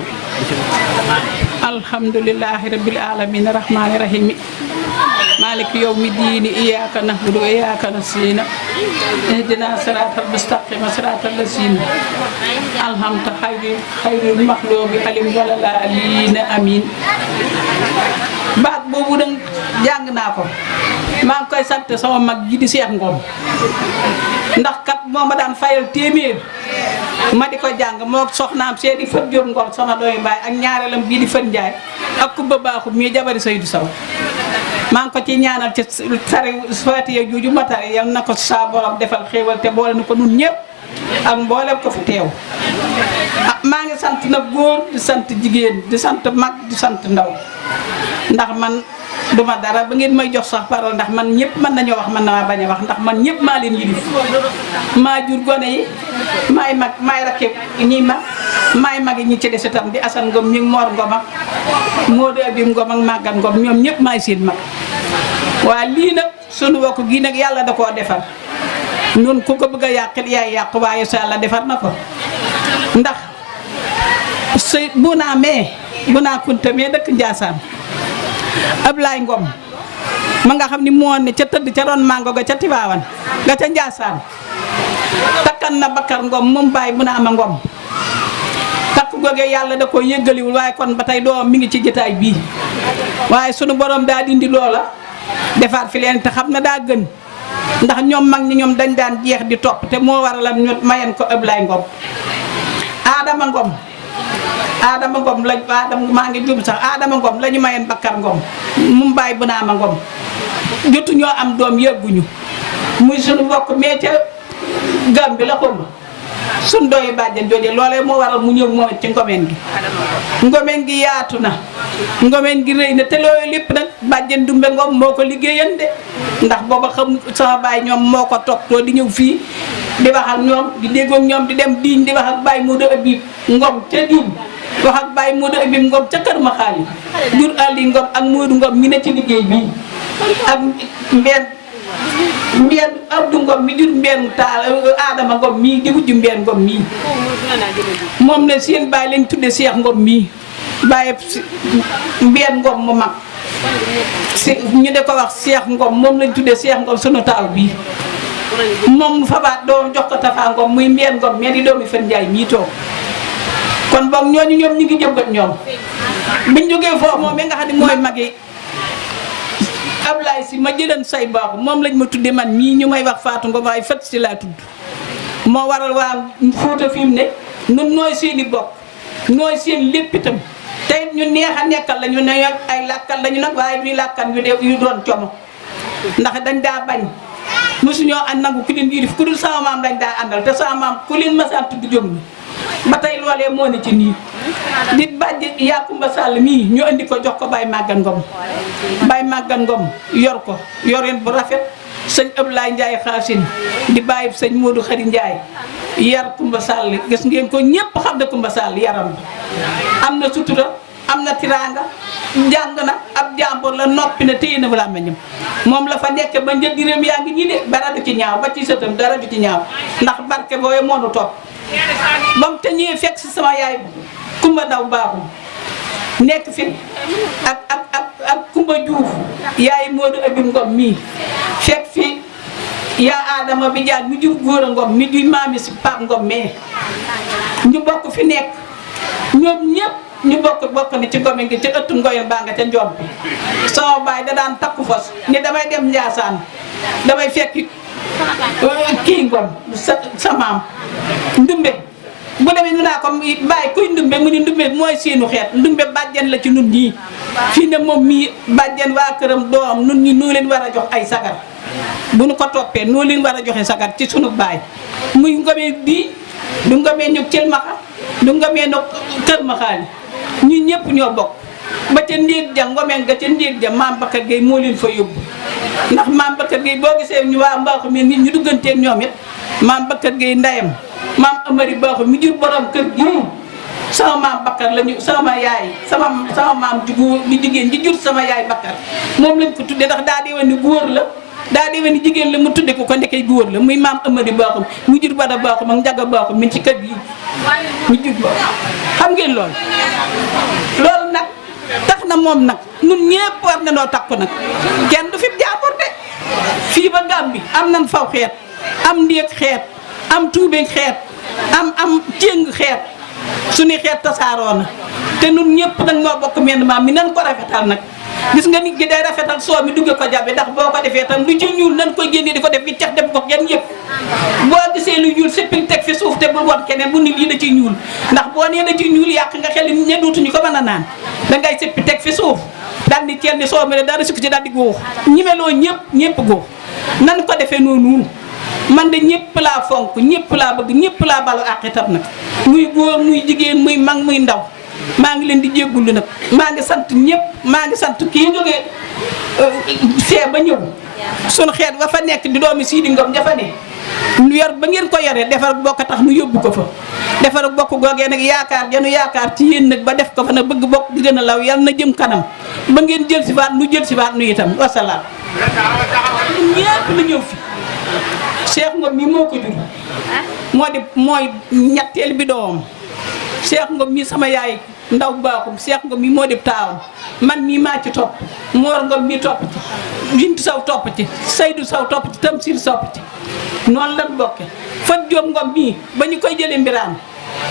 alhamdulillahi rabbil alamin rahmani rahim مالك يوم الدين إياك نعبد وإياك نستعين اهدنا صراط المستقيم صراط الذين أنعمت خير المغضوب عليهم ولا الضالين آمين baat boobu nag jàng naa ko maa ngi koy sant sama mag ji di Cheikh Ngom ndax kat moo ma daan fayal téeméer ma di ko jàng moo soxnaam seedi Fat Diop Ngom sama dooy baay ak ñaareelam bii di Fat Ndiaye ak Kumba Baaxu mii jabari Seydou Sow maa ngi ko ci ñaanal ci tari Faatiha juuju ma tari yal na ko saa borom defal xéewal te boole na ko nun ñëpp ak mboolem ko fi teew maa ngi sant nag góor di sant jigéen di sant mag di sant ndaw ndax man duma dara ba ngeen may jox sax parole ndax man ñëpp mën nañoo wax man na maa bañ a wax ndax man ñëpp maa leen yilif maa jur gone yi maay mag maay rakke ñii mag maay mag yi ñi ci des itam di Assane Ngom ñi Mor Ngom ak Modou Abim Ngom ak Maguette Ngom ñoom ñëpp maay seen mag waa lii nag sunu bokk gii nag yàlla da koo defar nun ku ko bëgg a yàqit yaay yàq waaye sa yàlla defar na ko ndax sëy bu naa kunta mais dëkk Njaasaan Ablaye Ngom ma nga xam ni moo ne ca tëdd ca ron mango ga ca Tiwaawan ga ca Njaasaan takkan na Bakar Ngom moom baay bu naa ma Ngom takk googee yàlla da ko yëggaliwul waaye kon ba tey doom mi ngi ci jotaay bii waaye sunu borom daa dindi loola defaat fi leen te xam na daa gën ndax ñoom mag ñi ñoom dañ daan jeex di topp te moo waralam ñu mayen ko Ablaye Ngom Adama Ngom maa ngi jum sax Adama Ngom la ñu mayen Bakar Ngom mu bàyyi bu naa ma Ngom jotu ñoo am doom yëgguñu muy sunu mbokk mais ca Gàmbi la xomb suñ dooyi bàjjen jooje loolee moo waral mu ñëw moom ci ngomeen gi yaatu na ngomeen gi rëy na te loolu lépp nag bàjjen Dumbe Ngom moo ko liggéeyan de ndax booba xam sama baay ñoom moo ko toppatoo di ñëw fii di wax ak ñoom di déggoog ñoom di dem diiñ di wax ak Baye Modou Abib Ngom ca diiñ wax ak Baye Modou Abib Ngom ca kër ma xaali jur Ali Ngom ak Modou Ngom mi ne ci liggéey bii ak mbeen Abdou Ngom mi jur mbeen taal Adama Ngom mii di wujju mbeen Ngom mii moom ne seen baay lañ tudde Cheikh Ngom mii bàyyi mbeen Ngom mu mag si ñu de ko wax Cheikh Ngom moom lañ tudde Cheikh Ngom sunu taaw bii moom mu fabaat doom jox ko Tafa Ngom muy mbeen Ngom mais di doomi Fen Njaay mii toog kon boog ñooñu ñoom ñu ngi jëmbat ñoom biñ jógee foofu moom mi nga xam ne mooy magi Ablaye si ma jëlan say baaxu moom lañ ma tudde man mii ñu may wax Faatu Ngom waaye Fat si laa tudd moo waral waa Fuuta fi mu ne nun nooy seeni bokk nooy seen lépp itam tey ñu neex a nekkal la ñu ne ay làkkal lañu nag waaye duy làkkal ñu de yu doon como ndax dañ daa bañ mosuñoo ànd nangu ku leen yilif ku dul sama maam lañ daa àndal te sama maam ku leen masaan tudd jóg ba tey loolee moo ne ci nii di bàjj Yakumba Sall mii ñu andi ko jox ko Baye Magan Ngom Baye Magan Ngom yor ko yoreen bu rafet sëñ Abdoulaye Ndiaye Xaasin di bàyyi sëñ Modou Khari Ndiaye yar Kumba Sall gis ngeen ko ñépp xam ne Kumba Sall yaram am na sutura am na tiraanga jàng na ab jàmbur la noppi na téye na balaa ma ñëm moom la fa nekk ba njëg réew yaa ngi ñii de dara du ci ñaaw ba ci sëtam dara du ci ñaaw ndax barke boobu moo nu topp ba mu te ñëwee fekk si sama yaay Kumba Ndaw baaxum nekk fi ak Kumba Juuf yaay Modou Abim Ngom mii fekk fi yaa Adama bi jaan mi jur góor a Ngom mi di maami si Pape Ngom mais ñu bokk fi nekk ñoom ñëpp ñu bokk ni ci Ngom gi ci ëttu ngoyal baa nga ca Njom bi sama baay da daan takku fas ni damay dem Njaasaan damay fekk kii Ngom sa maam ndumbe bu demee ñu naa ko bàyyi kuy ndumbe mu ni ndumbe mooy seenu xeet ndumbe bàjjen la ci nun ñii fii ne moom mii bàjjen waa këram doom nun ñi noo leen war a jox ay sagar bu nu ko toppee noo leen war a joxe sagar ci sunu baay muy Ngomee bii du Ngomee ñu cël maxa du Ngomee no kër maxaali ñun ñëpp ñoo bokk ba ca ndéeg ja Ngomeen ga ca ndéeg ja maam Bakar Gueye moo leen fa yóbbu ndax maam Bakar Gueye boo gisee ñu waa mbaaxu mi nit ñu dugganteeg ñoom it maam Bakar Gueye ndeyam maam Amari Baaxu mi jur borom kër gi sama maam Bakar lañu sama yaay sama maam ju góor di jigéen ji jur sama yaay Bakar moom lañ ko tuddee ndax daa deewoon ni góor la daa deewoon ni jigéen la mu tudde ko ndekay góor la muy maam Amari Baaxu mu jur Bada Baaxu ak Njaga Baaxu mi ci kër gi mu jur baaxu xam ngeen loolu nag tax na moom nag ñun ñépp war na noo takku nag kenn du fi jàmbur de fii ba Gàmbi am nan faw xeet am ndéeg xeet am tuubeeg xeet am jéng xeet suñuy xeet tasaaroo na te nun ñëpp nag ñoo bokk menn maam mi nan ko rafetal nag gis nga nit gi day rafetal soo mi dugge ko jabe ndax boo ko defee tam lu ci ñuul nan koy génne di ko def bi tex def ko kenn yëpp boo gisee lu ñuul sëppiñ teg fi suuf te bul woon keneen bu nit yi da ci ñuul ndax boo nee na ci ñuul yàq nga xel ñe duutuñu ko mën a naan dangay sëppi teg fi suuf daal di teel ni soo mi ne dara sukk ci daal di góox ñimeloo ñëpp góox nan ko defee noonu man de ñëpp laa fonk ñëpp laa bëgg ñëpp laa balu àq itam nag muy góor muy jigéen muy mag muy ndaw maa ngi leen di jéggulu nag maa ngi sant ñëpp maa ngi sant kii jógee fee ba ñëw sunu xeet ba fa nekk di doomi Sidi Ngom jafa ne lu yor ba ngeen ko yoree defar bokk tax nu yóbbu ko fa defar bokk googee nag yaakaar janu yaakaar ci yéen nag ba def ko fa nag bëgg bokk di gën a law yàlla na jëm kanam ba ngeen jël si waat nu jël si waat nu itam wasalaam ñëpp la ñëw fi Cheikh Ngom mi moo ko jur mooy ñetteel bi doomam Cheikh Ngom mi sama yaay ndaw baaxum Cheikh Ngom mi moo di taawam man mii maa ci topp Mor Ngom mi topp ci Bintu Saw topp ci Seydou Saw topp ci Tamsir topp ci noonu lan bokke Fat Diop Ngom mii ba ñu koy jëlee mbiraan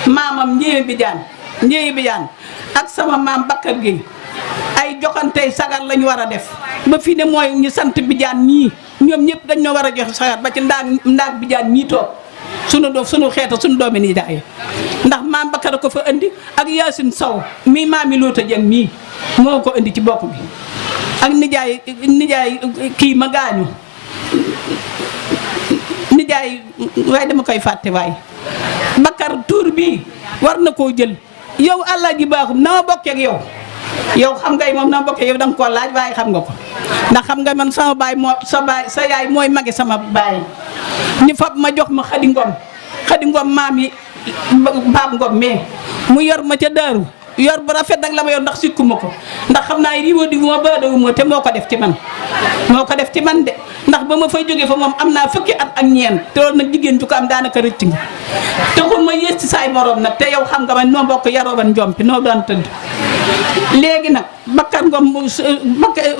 maamam Njéeme bi jaan ak sama maam Bakar Gueye ay joxantey sagar lañu war a def ba fii ne mooy ñu sant bi jaan ñii ñoom ñëpp dañ ñoo war a jox sagar ba ci ndaag bi jaan ñii toog sunu xeeta sunu doomi nii daay ndax maam Bakar ko fa indi ak Yaasin Sow mii maami Loota Jeng mii moo ko indi ci bopp bi ak nijaay kii ma gaañu nijaay waaye dama koy fàtte waaye Bakar tuur bii war na koo jël yow allah ji baaxum na ma bokkee ak yow xam ngay moom na ma bokkee yow danga koo laaj waaye xam nga ko ndax xam nga man sama baay moo sa yaay mooy magi sama baay ñu fab ma jox ma Xadi Ngom maam yi Baab Ngom mais mu yor ma ca daaru yor bu rafet nag la ma yor ndax sikkuma ko ndax xam naa riiwa di ma baadawuma te moo ko def ci man de ndax ba ma fay jógee fa moom am naa fukki at ak ñeent te loolu nag jigéen ju ko am daanaka rëcc nga te xul ma yées ci saay morom nag te yow xam nga man noo bokk yaroo ban njompi noo daan tëdd léegi nag Bakar Ngom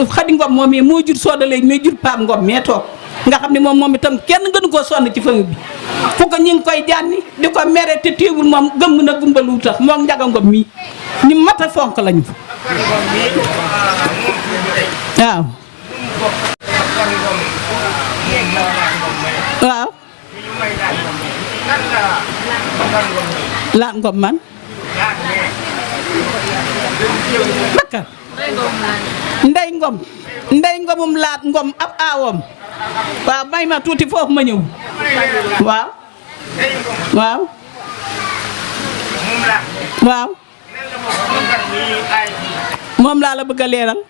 Xadi Ngom moom yi moo jur soodalee mais jur Paam Ngom mais toog nga xam ne moom itam kenn gënu koo sonn ci famille bi fu ko ñi ngi koy jànni di ko mere te téewul moom gëmm na gumbalu tax moom Njaga Ngom mii ñu mat a fonk lañu waaw waaw Laat Ngom man Bakar Ndey Ngomum Laat Ngom ab aawam waaw may ma tuuti foofu ma ñëw waaw waaw moom laa la bëgg a leeral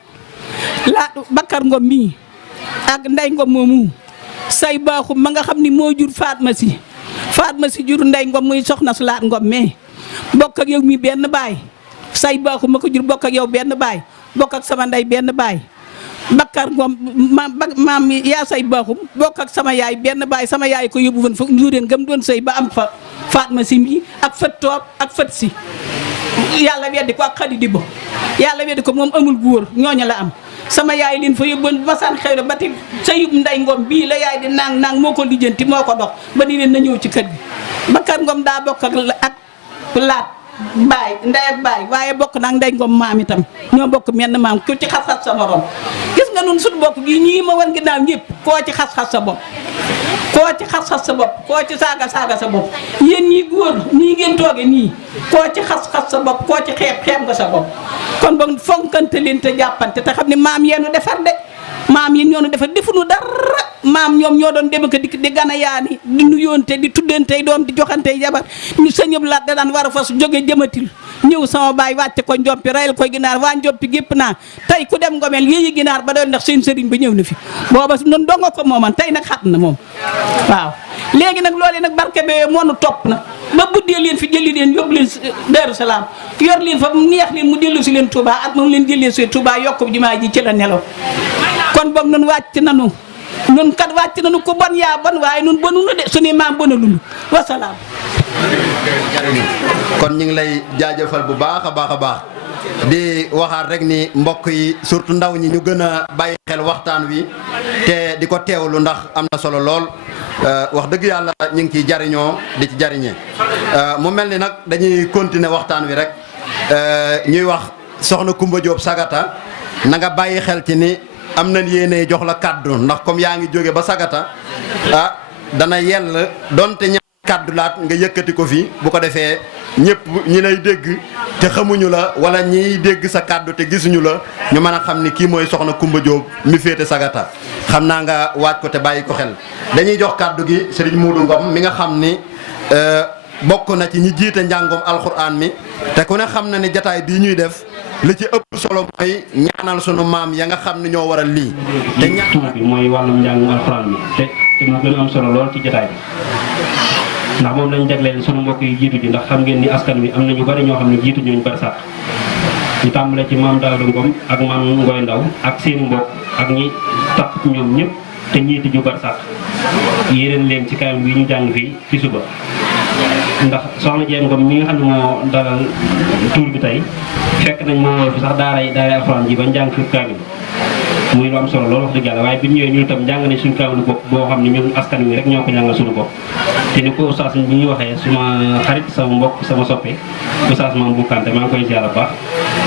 Bakar Ngom mii ak Ndey Ngom moomu say baaxum ma nga xam ni moo jur Fatma si jur Ndey Ngom muy soxna su Laat Ngom mais bokk ak yow mi benn baay say baaxum ma ko jur bokk ak yow benn baay bokk ak sama ndey benn baay Bakar Ngom maam yaa say baaxum bokk ak sama yaay benn baay sama yaay ko yóbbu woon fa njuureen gam doon sëy ba am fa Fatma si mi ak fët toob ak fët si yàlla weddi ko ak xadi di bo yàlla weddi ko moom amul góor ñooña la am sama yaay leen fa yóbboon masaan xew na ba ti sëyub Ndey Ngom bii la yaay di nang moo ko lijjanti moo ko dox ba ni leen na ñëw ci kër gi Bakar Ngom daa bokk ak Laat baay ndey ak baay waaye bokk nag Ndey Ngom maam itam ñoo bokk menn maam ku ci xas-xas sa morom gis nga nun suñu bopp gi ñii ma wan ginnaaw ñëpp koo ci xas-xas sa bopp koo ci xas-xas sa bopp koo ci saaga sa bopp yéen ñii góor nii ngeen tooge nii koo ci xas-xas sa bopp koo ci xeeb nga sa bopp kon boog fonkante leen te jàppante te xam ne maam yeenu defar de maam yi ñoo nu defar defuñu dara maam ñoom ñoo doon dem ak dikk di gana yaani di nuyoonte di tuddantey doom di joxantey jabar ñu sëñëb Laat da daan war a fas jóge jëmatil ñëw sama baay wàcce ko njompi rayal koy ginaar waa njompi gépp naa tey ku dem Ngomel yéeyi ginaar ba doon ndax seen sëriñ ba ñëw na fi booba noonu donga ko mooman tey nag xat na moom waaw léegi nag loolee nag barke bee moo nu topp na ba buddee leen fi jëli leen yóbbu leen Daaru Salaam yor leen fa mu neex leen mu dellu si leen Touba at moom leen jëlee si Touba yokk jumaa ji ci la nelaw kon boog nun wàcc nanu nun kat wàcc nanu ko bon yaa bon waaye nun bonunu de suñu maam bonalunu wasalaam kon ñu ngi lay jaajëfal bu baax a baax di waxaat rek ni mbokk yi surtout ndaw ñi ñu gën a bàyyi xel waxtaan wi te di ko teewlu ndax am na solo lool wax dëgg yàlla ñu ngi ciy jariñoo di ci jariñee mu mel ni nag dañuy continuer waxtaan wi rek ñuy wax soxna Kumba Diop Sagata na nga bàyyi xel ci ni am nañ yéene jox la kàddu ndax comme yaa ngi jóge ba Sagata dana yell donte ñaar kàddu laat nga yëkkati ko fi bu ko defee ñëpp ñi lay dégg te xamuñu la wala ñiy dégg sa kàddu te gisuñu la ñu mën a xam ni kii mooy soxna Kumba Diop mi féete Sagata xam naa nga waaj ko te bàyyi ko xel dañuy jox kàddu gi Serigne Modou Ngom mi nga xam ni bokk na ci ñi jiite njàngum alxuraan mi te ku ne xam na ni jataay bii ñuy def li ci ëpp solo mooy ñaanal sunu maam ya nga xam ne ñoo waral lii. te ñaan bi mooy wàllum njàngum alxuraan mi te mu gën a am solo lool ci jataay bi ndax moom lañ jagleel sunu mbokk yi jiitu ji ndax xam ngeen ni askan wi am na ñu bari ñoo xam ne jiitu ñooñu bari sax ñu tàmbale ci maam Daawda Ngom ak maam Ngoy Ndaw ak seen mbokk ak ñi tax ñoom ñëpp te ñiiti ju bari sax yéen leen ci kayam bi ñu jàng fii ci suba. ndax soxna Jéem Ngom mi nga xam ne moo dalal tuur bi tey fekk nañ moo woo fi sax daara alxuraan ji ba njàng fi kaamil muy lu am solo loolu wax dëgg yàlla waaye bi ñu ñëwee ñun itam jàng nañ suñu kaamilu bopp boo xam ne ñun askan wi rek ñoo ko jàngal suñu bopp te ni ko oustaz bi ñu waxee suma xarit sama mbokk sama soppe oustaz Mame Bou Kanté maa ngi koy ziar bu baax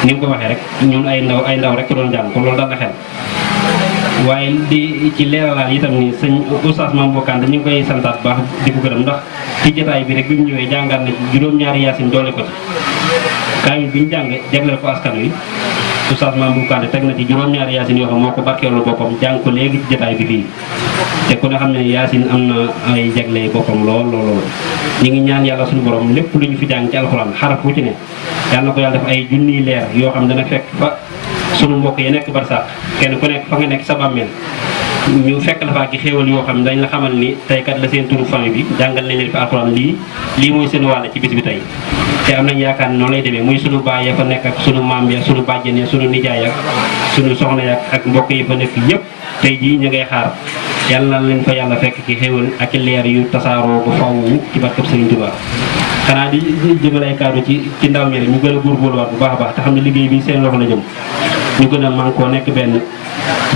ni mu ko waxee rek ñun ay ndaw rek doon jàng kon loolu dal na xel waaye di ci leeralaal itam ni sëñ oustaz Mame Bou Kanté ñu ngi koy santaat bu baax di ko gërëm ndax ci jotaay bi rek bi mu ñëwee jàngal na juróom-ñaari yaasin doole ko ci kaamil bi ñu jàng jagleel ko askan wi oustaz Mame Bou Kanté teg na ci juróom-ñaari yaasin yoo xam moo ko barkeelu boppam jàng ko léegi ci jotaay bi fii te ku ne xam ne yaasin am na ay jagle boppam lool ñu ngi ñaan yàlla suñu borom lépp lu ñu fi jàng ci alxuraan xaraf wu ci ne yàlla na ko yàlla def ay junniy leer yoo xam dana fekk fa sunu mbokk yi nekk barsax kenn ku nekk fa nga nekk sa bàmmeel ñu fekk la fa ak xéewal yoo xam ne dañ la xamal ni tey kat la seen turu famille bi jàngal nañ leen fi alxuraan lii mooy seen wàll ci bis bi tey te am nañ yaakaar ne noonu lay demee muy sunu baay ya fa nekk ak sunu maam ya sunu bàjjen ya sunu nijaay ak sunu soxna ya ak mbokk yi fa nekk yëpp tey jii ñu ngay xaar yàlla na leen fa yàlla fekk ci xéewal ak leer yu tasaaroo ba faw ci barkab Sëriñ Tuubaa xanaa di jëmal ay kàddu ci ndaw ñi rek ñu gën a góorgóorluwaat bu baax a baax te xam ne liggéey bi seen loxo la jëm ñu gën a mànkoo nekk benn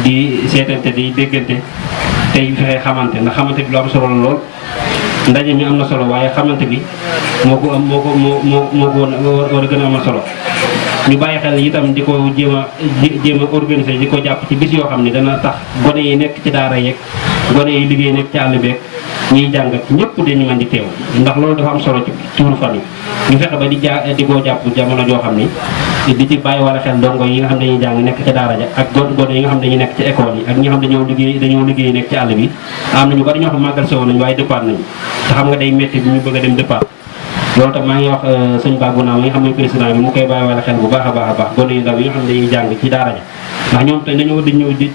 di seetante di déggante tey fexe xamante ndax xamante bi lu am solo la lool ndaje mi am na solo waaye xamante bi moo ko war a gën a amal solo ñu bàyyi xel itam di ko jéem a organiser di ko jàpp ci bis yoo xam ne dana tax gone yi nekk ci daara yeeg gone yi liggéey nekk ci àll beeg ñiy jàngat ñëpp dañu mën di teew ndax loolu dafa am solo ci tuuru fan yi ñu fexe ba di ko jàpp jamono joo xam ni di ci bàyyi wala xel ndongo yi nga xam dañuy jàng nekk ca daara ja ak gone yi nga xam dañuy nekk ci école yi ak ñi nga xam dañoo liggéey nekk ci àll bi am na ñu bari ñoo xam màggal sowoon nañu waaye départ nañu te xam nga day métti bi ñu bëgg a dem départ loolu tam maa ngi wax sëñ Babou Naaw mi nga xam ne président bi mu koy bàyyi wala xel bu baax a baax gone yu ndaw yi nga xam ne dañuy jàng ci daara ja ndax ñoom tey dañoo di ñëw di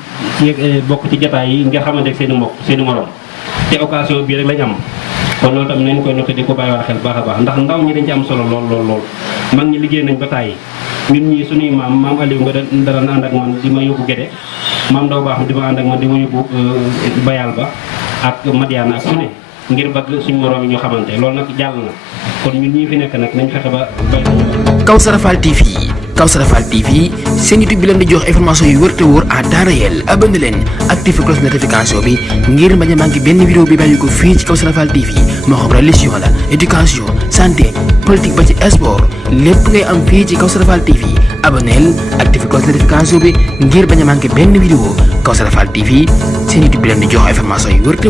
bokk ci jataay yi ngir xamante ak seen i mbokk seen i morom te occasion bii rek lañ am kon loolu tam nañ koy noté di ko bàyyi wala xel bu baax a baax ndax ndaw ñi dañ ci am solo lool mag ñi liggéey nañ ba tàyyi ñun ñii suñuy maam Aliou nga dara na ànd ak man di ma yóbbu Gédé maam Ndaw baax di ma ànd ak man di ma yóbbu Bayal ba ak Madiana ak su ne ngir bëgg suñu moroom yi ñu xamante loolu nag jàll na kon ñun ñii fi nekk nag nañ fexe ba bay Kawsara Fall TV seen YouTube bi leen di jox information yu wër te wóor à temps réel abonné leen activé cloche notification bi ngir bañ a manqué benn vidéo bi bàyyi ko fii ci Kawsara Fall TV moo xam religion la éducation santé politique ba ci sport lépp ngay am fii ci Kawsara Fall TV abonneel activé cloche notification bi ngir bañ a manqué benn vidéo Kawsara Fall TV seen YouTube bi leen di jox information yu wër te